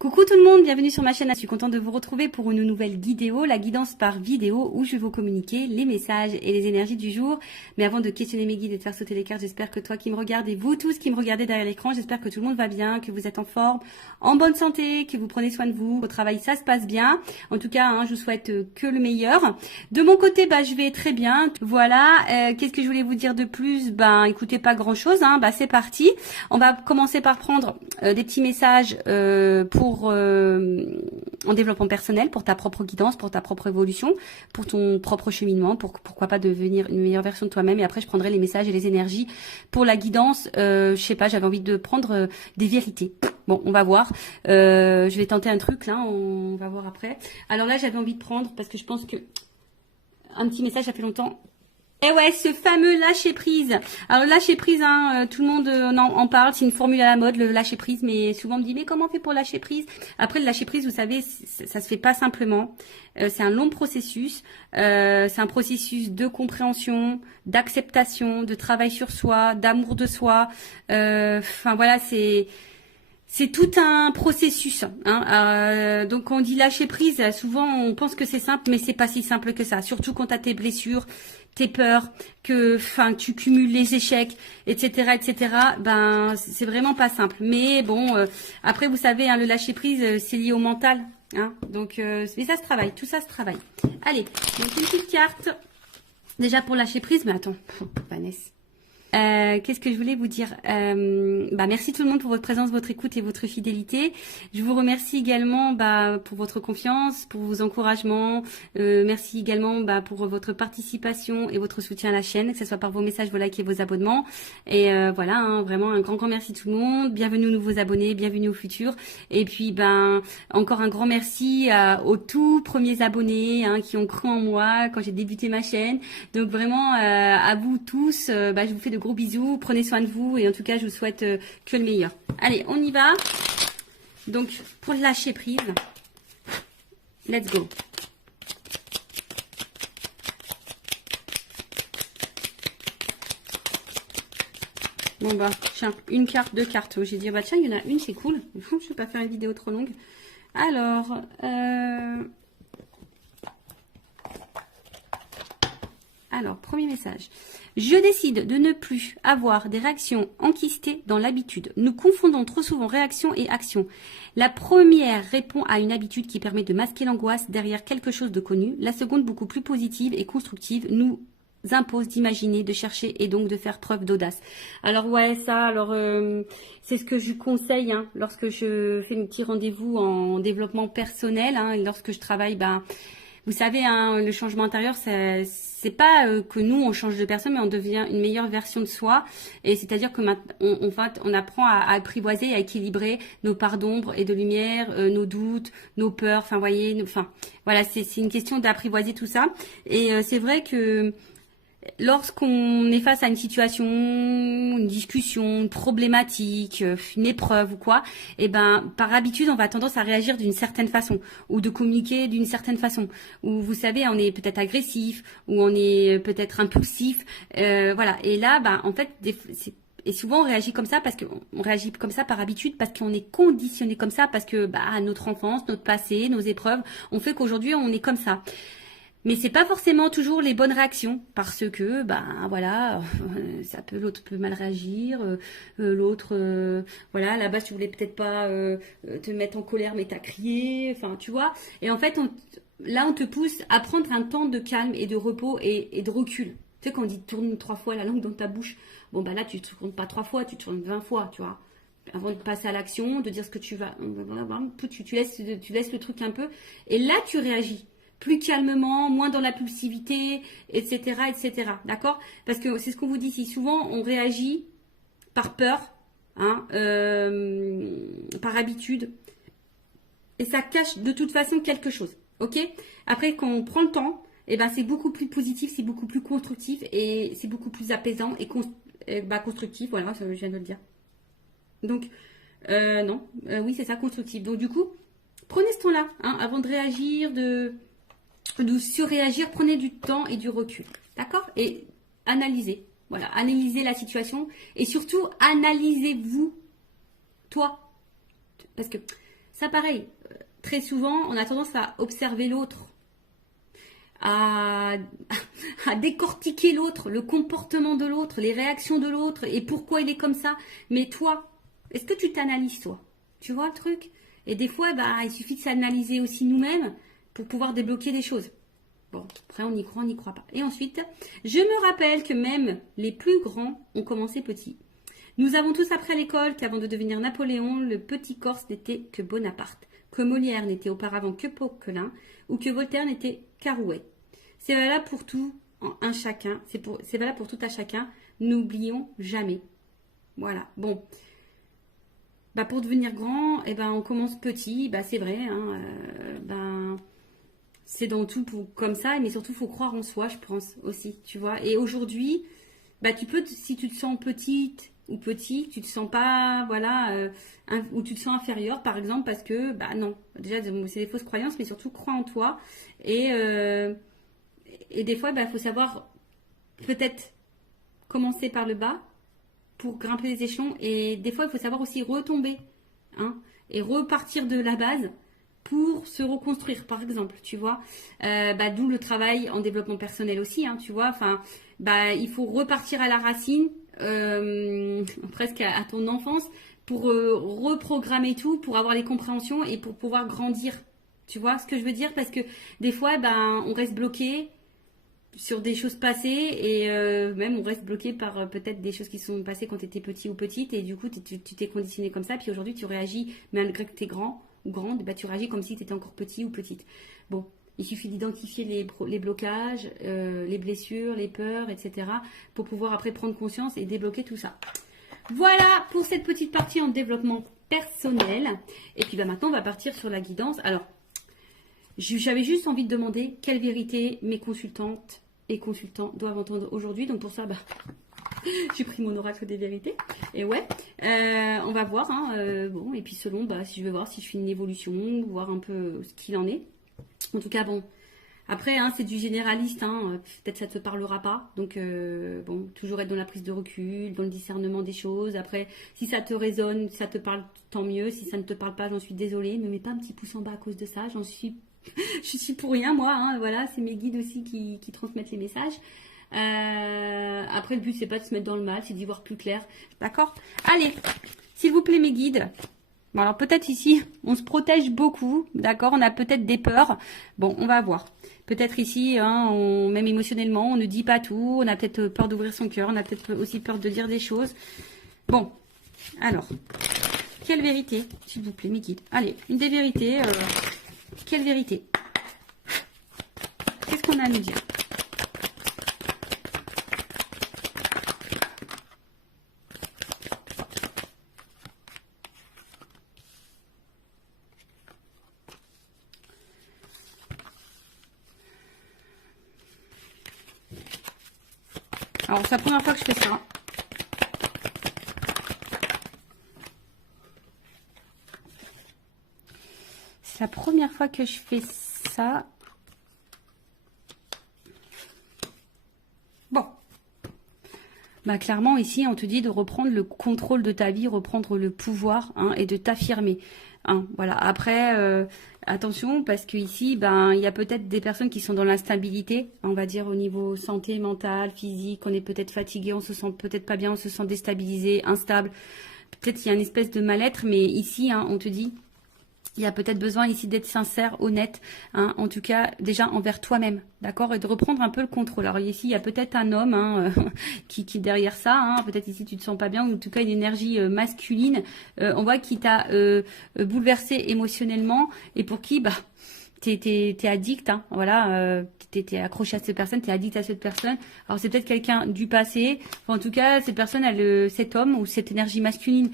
Coucou tout le monde, bienvenue sur ma chaîne. Je suis contente de vous retrouver pour une nouvelle vidéo, la guidance par vidéo où je vais vous communiquer les messages et les énergies du jour. Mais avant de questionner mes guides et de faire sauter les cartes, j'espère que toi qui me regardes et vous tous qui me regardez derrière l'écran, j'espère que tout le monde va bien, que vous êtes en forme, en bonne santé, que vous prenez soin de vous, au travail ça se passe bien. En tout cas, je vous souhaite que le meilleur. De mon côté, je vais très bien. Voilà, qu'est-ce que je voulais vous dire de plus? Écoutez, pas grand chose, c'est parti. On va commencer par prendre des petits messages en développement personnel, pour ta propre guidance, pour ta propre évolution, pour ton propre cheminement, pourquoi pas devenir une meilleure version de toi-même. Et après, je prendrai les messages et les énergies pour la guidance. Je sais pas, j'avais envie de prendre des vérités. Bon, on va voir. Je vais tenter un truc là, on va voir après. Alors là, j'avais envie de prendre, parce que je pense que un petit message, ça fait longtemps. Et ouais, ce fameux lâcher prise. Alors le lâcher prise, tout le monde en parle, c'est une formule à la mode, le lâcher prise, mais souvent on me dit mais comment on fait pour lâcher prise? Après le lâcher prise, vous savez, ça se fait pas simplement. C'est un long processus. C'est un processus de compréhension, d'acceptation, de travail sur soi, d'amour de soi. Voilà, c'est tout un processus. Donc quand on dit lâcher prise, souvent on pense que c'est simple, mais c'est pas si simple que ça. Surtout quand tu as tes blessures, tes peurs, que tu cumules les échecs, etc., etc. C'est vraiment pas simple. Mais bon, après vous savez, le lâcher prise, c'est lié au mental. Donc mais ça se travaille, tout ça se travaille. Allez, donc une petite carte. Déjà pour lâcher prise, mais attends, Vanessa. Qu'est-ce que je voulais vous dire? Merci tout le monde pour votre présence, votre écoute et votre fidélité. Je vous remercie également pour votre confiance, pour vos encouragements. Merci également pour votre participation et votre soutien à la chaîne, que ce soit par vos messages, vos likes et vos abonnements. Et voilà, vraiment un grand merci tout le monde. Bienvenue aux nouveaux abonnés, bienvenue aux futurs. Et puis encore un grand merci aux tout premiers abonnés qui ont cru en moi quand j'ai débuté ma chaîne. Donc vraiment à vous tous, je vous fais de gros bisous, prenez soin de vous et en tout cas je vous souhaite que le meilleur. Allez, on y va. Donc pour lâcher prise, let's go. Bon tiens, une carte, deux cartes. J'ai dit tiens, il y en a une, c'est cool. Je vais pas faire une vidéo trop longue. Alors, premier message. Je décide de ne plus avoir des réactions enquistées dans l'habitude. Nous confondons trop souvent réaction et action. La première répond à une habitude qui permet de masquer l'angoisse derrière quelque chose de connu. La seconde, beaucoup plus positive et constructive, nous impose d'imaginer, de chercher et donc de faire preuve d'audace. Alors ouais, c'est ce que je conseille lorsque je fais mes petits rendez-vous en développement personnel, et lorsque je travaille, vous savez, le changement intérieur, c'est pas que nous on change de personne, mais on devient une meilleure version de soi. Et c'est-à-dire que on apprend à apprivoiser, à équilibrer nos parts d'ombre et de lumière, nos doutes, nos peurs. Voilà, c'est une question d'apprivoiser tout ça. Et c'est vrai que lorsqu'on est face à une situation, une discussion, une problématique, une épreuve ou quoi, par habitude, on va tendance à réagir d'une certaine façon ou de communiquer d'une certaine façon. Ou vous savez, on est peut-être agressif ou on est peut-être impulsif. Voilà. Et là, en fait, et souvent on réagit comme ça parce qu'on réagit comme ça par habitude, parce qu'on est conditionné comme ça, parce que notre enfance, notre passé, nos épreuves ont fait qu'aujourd'hui on est comme ça. Mais c'est pas forcément toujours les bonnes réactions, parce que voilà, l'autre peut mal réagir, l'autre voilà, là-bas tu voulais peut-être pas te mettre en colère mais t'as crié, tu vois. Et en fait on te pousse à prendre un temps de calme et de repos et de recul. Tu sais, quand on dit tourne 3 fois la langue dans ta bouche, là tu tournes pas 3 fois, tu tournes 20 fois, tu vois. Avant de passer à l'action, de dire ce que tu vas, tu laisses le truc un peu, et là tu réagis plus calmement, moins dans l'impulsivité, etc., etc. D'accord? Parce que c'est ce qu'on vous dit ici. Souvent, on réagit par peur, par habitude, et ça cache de toute façon quelque chose. Ok? Après, quand on prend le temps, c'est beaucoup plus positif, c'est beaucoup plus constructif, et c'est beaucoup plus apaisant et constructif. Voilà, je viens de le dire. Donc, non, oui, c'est ça, constructif. Donc, du coup, prenez ce temps-là, avant de réagir, de surréagir, prenez du temps et du recul, d'accord? Et analysez, voilà, analysez la situation et surtout analysez-vous, toi, parce que Ça pareil, très souvent, on a tendance à observer l'autre, à, à décortiquer l'autre, le comportement de l'autre, les réactions de l'autre et pourquoi il est comme ça. Mais toi, est-ce que tu t'analyses toi? Tu vois le truc? Et des fois, bah, il suffit de s'analyser aussi nous-mêmes pour pouvoir débloquer des choses. Bon, après on y croit, on n'y croit pas. Et ensuite, je me rappelle que même les plus grands ont commencé petits. Nous avons tous appris à l'école qu'avant de devenir Napoléon, le petit Corse n'était que Bonaparte, que Molière n'était auparavant que Poquelin, ou que Voltaire n'était qu'Arouet. C'est valable pour tout un chacun, c'est valable pour tout un chacun, n'oublions jamais. Voilà, bon. Bah pour devenir grand, eh ben on commence petit, bah c'est vrai, hein, c'est dans tout comme ça, mais surtout il faut croire en soi, je pense aussi, tu vois. Et aujourd'hui, bah tu peux, si tu te sens petite ou petit, tu te sens pas, voilà, ou tu te sens inférieur, par exemple, parce que, bah non, déjà c'est des fausses croyances, mais surtout crois en toi. Et des fois, bah faut savoir peut-être commencer par le bas pour grimper les échelons, et des fois il faut savoir aussi retomber, hein, et repartir de la base pour se reconstruire, par exemple, tu vois. D'où le travail en développement personnel aussi, hein, tu vois. Enfin, il faut repartir à la racine, presque à ton enfance, pour reprogrammer tout, pour avoir les compréhensions et pour pouvoir grandir. Tu vois ce que je veux dire? Parce que des fois, on reste bloqué sur des choses passées et même on reste bloqué par peut-être des choses qui sont passées quand tu étais petit ou petite et du coup tu t'es conditionné comme ça, puis aujourd'hui tu réagis malgré que tu es grand ou grande, tu réagis comme si tu étais encore petit ou petite. Bon, il suffit d'identifier les blocages, les blessures, les peurs, etc. pour pouvoir après prendre conscience et débloquer tout ça. Voilà pour cette petite partie en développement personnel. Et puis maintenant on va partir sur la guidance. Alors, j'avais juste envie de demander quelle vérité mes consultantes et consultants doivent entendre aujourd'hui. Donc pour ça, j'ai pris mon oracle des vérités. Et ouais, on va voir. Bon, et puis selon, si je veux voir si je fais une évolution, voir un peu ce qu'il en est. En tout cas, bon. Après, c'est du généraliste. Peut-être ça ne te parlera pas. Donc, bon, toujours être dans la prise de recul, dans le discernement des choses. Après, si ça te résonne, si ça te parle, tant mieux. Si ça ne te parle pas, j'en suis désolée. Ne me mets pas un petit pouce en bas à cause de ça. Je suis pour rien, moi. Voilà, c'est mes guides aussi qui transmettent les messages. Après, le but, c'est pas de se mettre dans le mal, c'est d'y voir plus clair. D'accord? Allez, s'il vous plaît, mes guides. Bon, alors peut-être ici, on se protège beaucoup, d'accord? On a peut-être des peurs. Bon, on va voir. Peut-être ici, même émotionnellement, on ne dit pas tout. On a peut-être peur d'ouvrir son cœur. On a peut-être aussi peur de dire des choses. Bon, alors, quelle vérité, s'il vous plaît, mes guides? Allez, une des vérités. Quelle vérité? Qu'est-ce qu'on a à nous dire? Alors, c'est la première fois que je fais ça. C'est la première fois que je fais ça. Bon. Clairement, ici, on te dit de reprendre le contrôle de ta vie, reprendre le pouvoir, et de t'affirmer. Voilà. Après, attention, parce qu'ici, il y a peut-être des personnes qui sont dans l'instabilité, on va dire au niveau santé, mentale, physique, on est peut-être fatigué, on se sent peut-être pas bien, on se sent déstabilisé, instable. Peut-être qu'il y a une espèce de mal-être, mais ici, on te dit, il y a peut-être besoin ici d'être sincère, honnête, en tout cas déjà envers toi-même, d'accord, et de reprendre un peu le contrôle. Alors ici, il y a peut-être un homme qui est derrière ça, peut-être ici tu te sens pas bien, ou en tout cas une énergie masculine, on voit qui t'a bouleversé émotionnellement, et pour qui, t'es addict, voilà, t'es accroché à cette personne, t'es addict à cette personne. Alors c'est peut-être quelqu'un du passé, en tout cas cette personne, cet homme ou cette énergie masculine,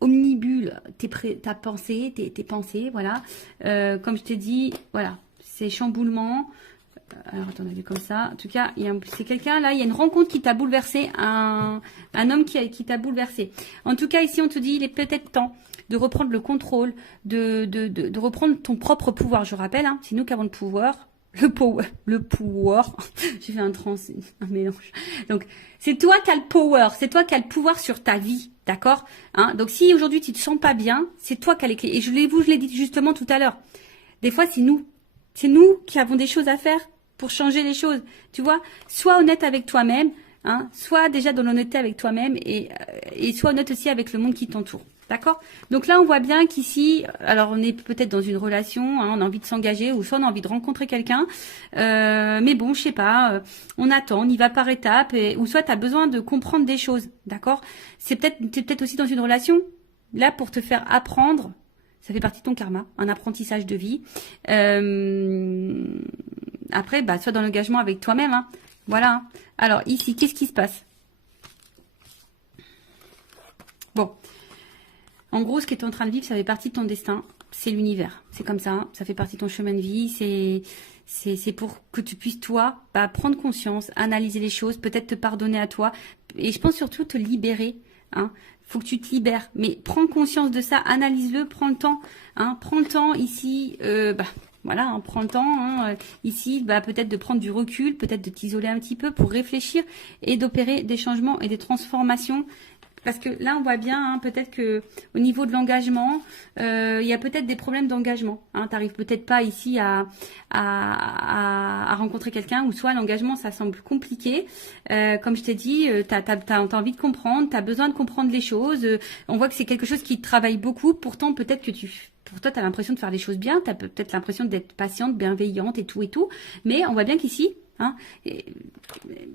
omnibule ta pensée, tes pensées, voilà. Comme je t'ai dit, voilà, c'est chamboulement. Alors, attends, on a vu comme ça. En tout cas, c'est quelqu'un, là, il y a une rencontre qui t'a bouleversé, un homme qui t'a bouleversé. En tout cas, ici, on te dit, il est peut-être temps de reprendre le contrôle, de reprendre ton propre pouvoir. Je rappelle, c'est nous qui avons le pouvoir. le power, j'ai fait un mélange. Donc, c'est toi qui as le power, c'est toi qui as le pouvoir sur ta vie, d'accord, hein? Donc, si aujourd'hui tu te sens pas bien, c'est toi qui as les clés. Et je l'ai dit justement tout à l'heure. Des fois, c'est nous qui avons des choses à faire pour changer les choses. Tu vois, sois honnête avec toi-même, hein, sois déjà dans l'honnêteté avec toi-même et sois honnête aussi avec le monde qui t'entoure. D'accord? Donc là, on voit bien qu'ici, alors on est peut-être dans une relation, hein, on a envie de s'engager ou soit on a envie de rencontrer quelqu'un. Mais bon, je sais pas, on attend, on y va par étapes ou soit tu as besoin de comprendre des choses. D'accord? T'es peut-être aussi dans une relation là pour te faire apprendre. Ça fait partie de ton karma, un apprentissage de vie. Après, bah, sois dans l'engagement avec toi-même. Hein. Voilà. Alors ici, qu'est-ce qui se passe? Bon. En gros, ce que tu es en train de vivre, ça fait partie de ton destin. C'est l'univers. C'est comme ça. Ça fait partie de ton chemin de vie. C'est pour que tu puisses, toi, bah, prendre conscience, analyser les choses, peut-être te pardonner à toi. Et je pense surtout te libérer. Hein. Faut que tu te libères. Mais prends conscience de ça. Analyse-le. Prends le temps. Hein. Prends le temps ici. Voilà, hein, prends le temps. Hein, ici, bah, peut-être de prendre du recul, peut-être de t'isoler un petit peu pour réfléchir et d'opérer des changements et des transformations. Parce que là, on voit bien, hein, peut-être que au niveau de l'engagement, il y a peut-être des problèmes d'engagement. Hein, tu n'arrives peut-être pas ici à rencontrer quelqu'un, ou soit l'engagement, ça semble compliqué. Comme je t'ai dit, tu as envie de comprendre, tu as besoin de comprendre les choses. On voit que c'est quelque chose qui te travaille beaucoup. Pourtant, peut-être que pour toi, tu as l'impression de faire les choses bien. Tu as peut-être l'impression d'être patiente, bienveillante et tout et tout. Mais on voit bien qu'ici, hein,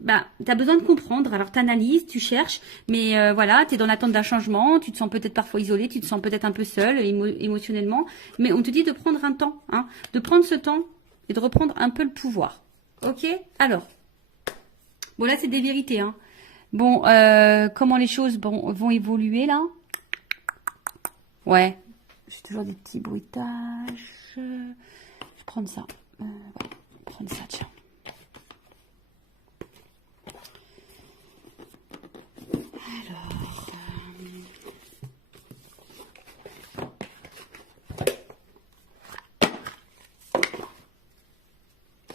bah, tu as besoin de comprendre, alors tu analyses, tu cherches, mais voilà, tu es dans l'attente d'un changement, tu te sens peut-être parfois isolé, tu te sens peut-être un peu seul émotionnellement, mais on te dit de prendre un temps, hein, de prendre ce temps et de reprendre un peu le pouvoir. Ok? Alors, bon là c'est des vérités. Hein. Bon, comment les choses vont évoluer là? Ouais, j'ai toujours des petits bruitages. Je vais prendre ça. Voilà, prendre ça, tiens.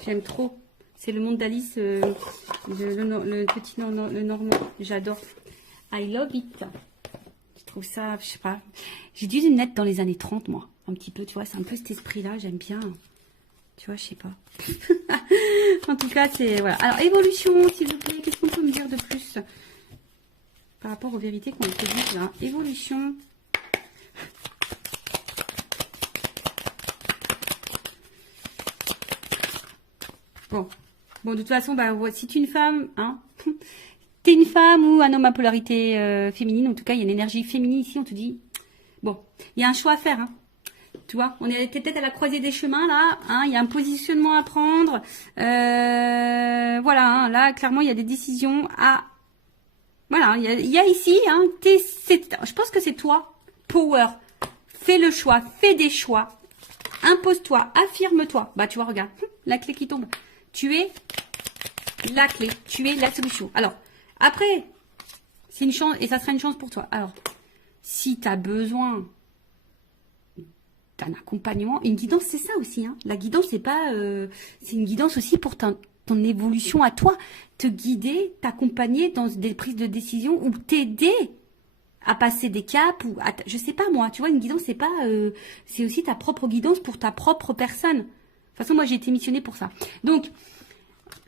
J'aime trop. C'est le monde d'Alice, le petit le normand. J'adore. I love it. Je trouve ça, je sais pas. J'ai dû naître dans les années 30, moi. Un petit peu, tu vois. C'est un peu cet esprit-là. J'aime bien. Tu vois, je sais pas. En tout cas, c'est... Voilà. Alors, évolution, s'il vous plaît. Qu'est-ce qu'on peut me dire de plus par rapport aux vérités qu'on te dit là? Évolution. Bon, de toute façon, bah, si tu es une femme, hein, t'es une femme ou un homme à polarité féminine, en tout cas, il y a une énergie féminine ici, on te dit, bon, il y a un choix à faire, hein. Tu vois, on est peut-être à la croisée des chemins, là, hein, il y a un positionnement à prendre, voilà, hein, là, clairement, il y a des décisions à, voilà, il y a ici, hein, je pense que c'est toi, power, fais le choix, fais des choix, impose-toi, affirme-toi, bah, tu vois, regarde, la clé qui tombe. Tu es la clé, tu es la solution. Alors, après, c'est une chance, et ça sera une chance pour toi. Alors, si tu as besoin d'un accompagnement, une guidance, c'est ça aussi. Hein. La guidance, c'est pas, c'est une guidance aussi pour ton évolution à toi. Te guider, t'accompagner dans des prises de décision ou t'aider à passer des caps ou je sais pas moi. Tu vois, une guidance, c'est pas, c'est aussi ta propre guidance pour ta propre personne. De toute façon, moi, j'ai été missionnée pour ça. Donc,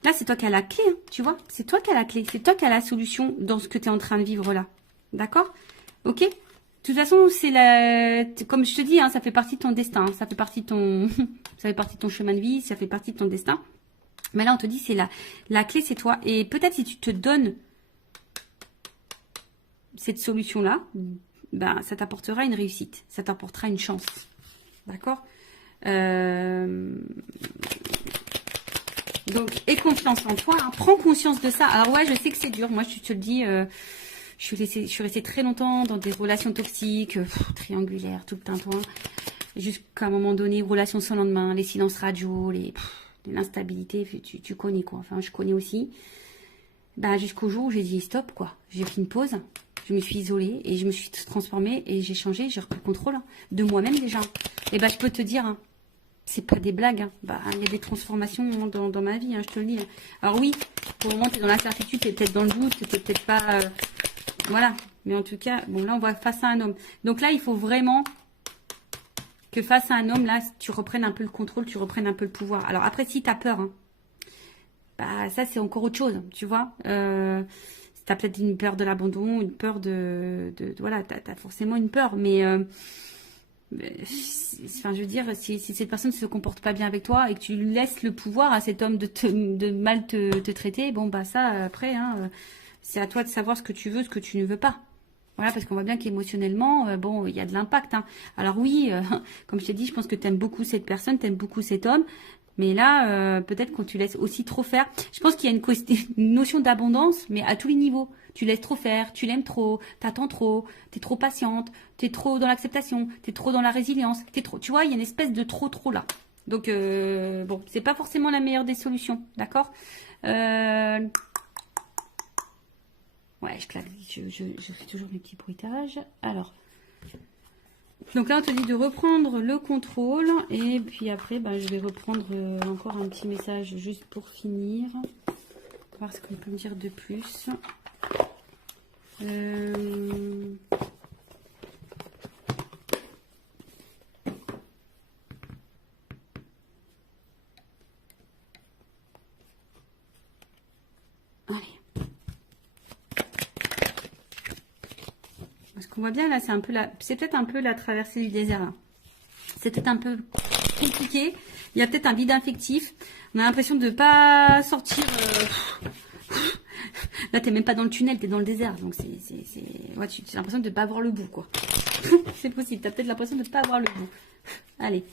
là, c'est toi qui as la clé, hein, tu vois. C'est toi qui as la clé. C'est toi qui as la solution dans ce que tu es en train de vivre là. D'accord? Ok? De toute façon, c'est comme je te dis, hein, ça fait partie de ton destin. Hein, ça fait partie de ton chemin de vie. Ça fait partie de ton destin. Mais là, on te dit, c'est la clé, c'est toi. Et peut-être si tu te donnes cette solution-là, ben, ça t'apportera une réussite. Ça t'apportera une chance. D'accord? Donc, aie confiance en toi, hein. Prends conscience de ça. Alors ouais, je sais que c'est dur. Moi, je te le dis, je suis restée très longtemps dans des relations toxiques, triangulaires, tout le tintouin, jusqu'à un moment donné, relations sans lendemain, les silences radio, l'instabilité, tu connais quoi. Enfin, je connais aussi. Bah, jusqu'au jour où j'ai dit stop, quoi. J'ai pris une pause, je me suis isolée et je me suis transformée et j'ai changé, j'ai repris le contrôle, hein, de moi-même déjà. Et bah, je peux te dire, hein, c'est pas des blagues. Hein. Bah, il y a des transformations dans ma vie, hein, je te le dis. Alors oui, pour le moment, tu es dans l'incertitude, tu es peut-être dans le doute, tu n'es peut-être pas... voilà. Mais en tout cas, bon, là, on va face à un homme. Donc là, il faut vraiment que face à un homme, là, tu reprennes un peu le contrôle, tu reprennes un peu le pouvoir. Alors après, si tu as peur, hein, bah, ça, c'est encore autre chose, tu vois. Tu as peut-être une peur de l'abandon, une peur voilà, tu as forcément une peur, mais... enfin, je veux dire, si cette personne ne se comporte pas bien avec toi et que tu laisses le pouvoir à cet homme de mal te traiter, bon, bah ça, après, hein, c'est à toi de savoir ce que tu veux, ce que tu ne veux pas. Voilà, parce qu'on voit bien qu'émotionnellement, bon, il y a de l'impact. Hein. Alors oui, comme je t'ai dit, je pense que tu aimes beaucoup cette personne, tu aimes beaucoup cet homme. Mais là, peut-être quand tu laisses aussi trop faire. Je pense qu'il y a une notion d'abondance, mais à tous les niveaux. Tu laisses trop faire, tu l'aimes trop, t'attends trop, t'es trop patiente, t'es trop dans l'acceptation, t'es trop dans la résilience, t'es trop. Tu vois, il y a une espèce de trop là. Donc, bon, c'est pas forcément la meilleure des solutions, d'accord Ouais, je fais toujours mes petits bruitages. Alors, donc là, on te dit de reprendre le contrôle. Et puis après, bah, je vais reprendre encore un petit message juste pour finir. Voir ce qu'on peut me dire de plus. Allez. Parce qu'on voit bien là, c'est peut-être un peu la traversée du désert. Là. C'est peut-être un peu compliqué. Il y a peut-être un vide affectif. On a l'impression de ne pas sortir. Là, t'es même pas dans le tunnel, t'es dans le désert. Donc, ouais, tu as l'impression de ne pas avoir le bout, quoi. C'est possible. T'as peut-être l'impression de ne pas avoir le bout. Allez.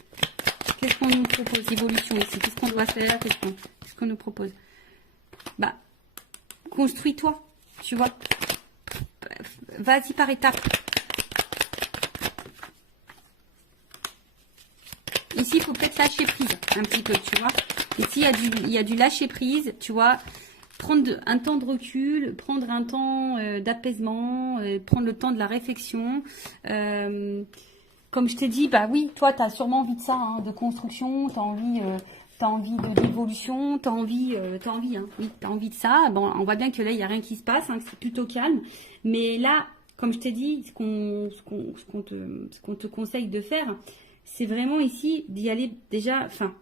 Qu'est-ce qu'on nous propose? Évolution ici. Qu'est-ce qu'on doit faire? Qu'est-ce qu'on nous propose? Bah, construis-toi. Tu vois. Vas-y par étapes. Ici, il faut peut-être lâcher prise un petit peu, tu vois. Ici, il y a du lâcher prise, tu vois. Prendre un temps de recul, prendre un temps d'apaisement, prendre le temps de la réflexion. Comme je t'ai dit, bah oui, toi, tu as sûrement envie de ça, hein, de construction, tu as envie d'évolution, tu as envie, hein, oui, tu as envie de ça. Bon, on voit bien que là, il n'y a rien qui se passe, hein, que c'est plutôt calme. Mais là, comme je t'ai dit, ce qu'on te conseille de faire, c'est vraiment ici d'y aller déjà, enfin,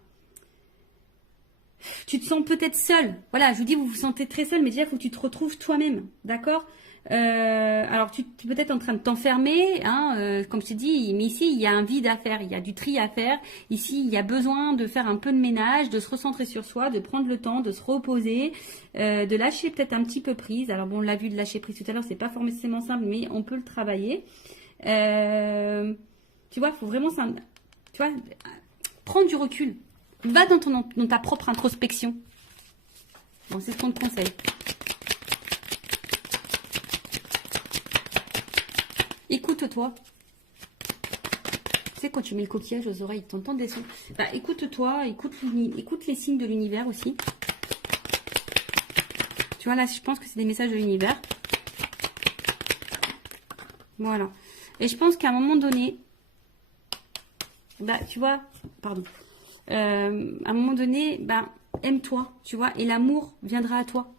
tu te sens peut-être seul. Voilà, je vous dis, vous vous sentez très seul, mais déjà, il faut que tu te retrouves toi-même, d'accord? Alors, tu es peut-être en train de t'enfermer, hein, comme je t'ai dit, mais ici, il y a un vide à faire, il y a du tri à faire. Ici, il y a besoin de faire un peu de ménage, de se recentrer sur soi, de prendre le temps, de se reposer, de lâcher peut-être un petit peu prise. Alors, bon, on l'a vu de lâcher prise tout à l'heure, c'est pas forcément simple, mais on peut le travailler. Tu vois, il faut vraiment... Tu vois, prendre du recul. Va dans ta propre introspection. Bon, c'est ce qu'on te conseille. Écoute-toi. Tu sais, quand tu mets le coquillage aux oreilles, tu entends des sons. Bah, écoute-toi, écoute les signes de l'univers aussi. Tu vois, là, je pense que c'est des messages de l'univers. Voilà. Et je pense qu'à un moment donné, bah, tu vois, pardon. À un moment donné, bah, aime-toi, tu vois, et l'amour viendra à toi,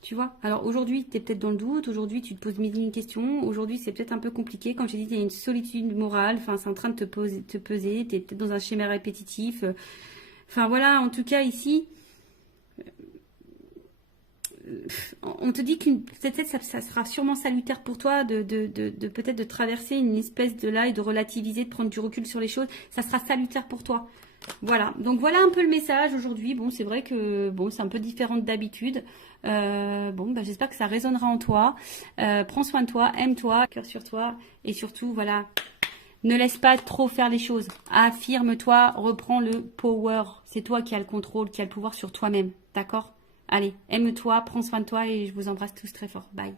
tu vois. Alors aujourd'hui, tu es peut-être dans le doute, aujourd'hui, tu te poses mille et une questions, aujourd'hui, c'est peut-être un peu compliqué, comme j'ai dit, il y a une solitude morale, enfin, c'est en train de te peser, tu es peut-être dans un schéma répétitif, enfin, voilà, en tout cas, ici, on te dit qu'une peut-être ça sera sûrement salutaire pour toi de peut-être de traverser une espèce de là et de relativiser, de prendre du recul sur les choses, ça sera salutaire pour toi. Voilà, donc voilà un peu le message aujourd'hui. Bon, c'est vrai que bon, c'est un peu différent d'habitude. Bon, bah, j'espère que ça résonnera en toi. Prends soin de toi, aime-toi, cœur sur toi. Et surtout, voilà, ne laisse pas trop faire les choses. Affirme-toi, reprends le power. C'est toi qui as le contrôle, qui as le pouvoir sur toi-même. D'accord? Allez, aime-toi, prends soin de toi et je vous embrasse tous très fort. Bye.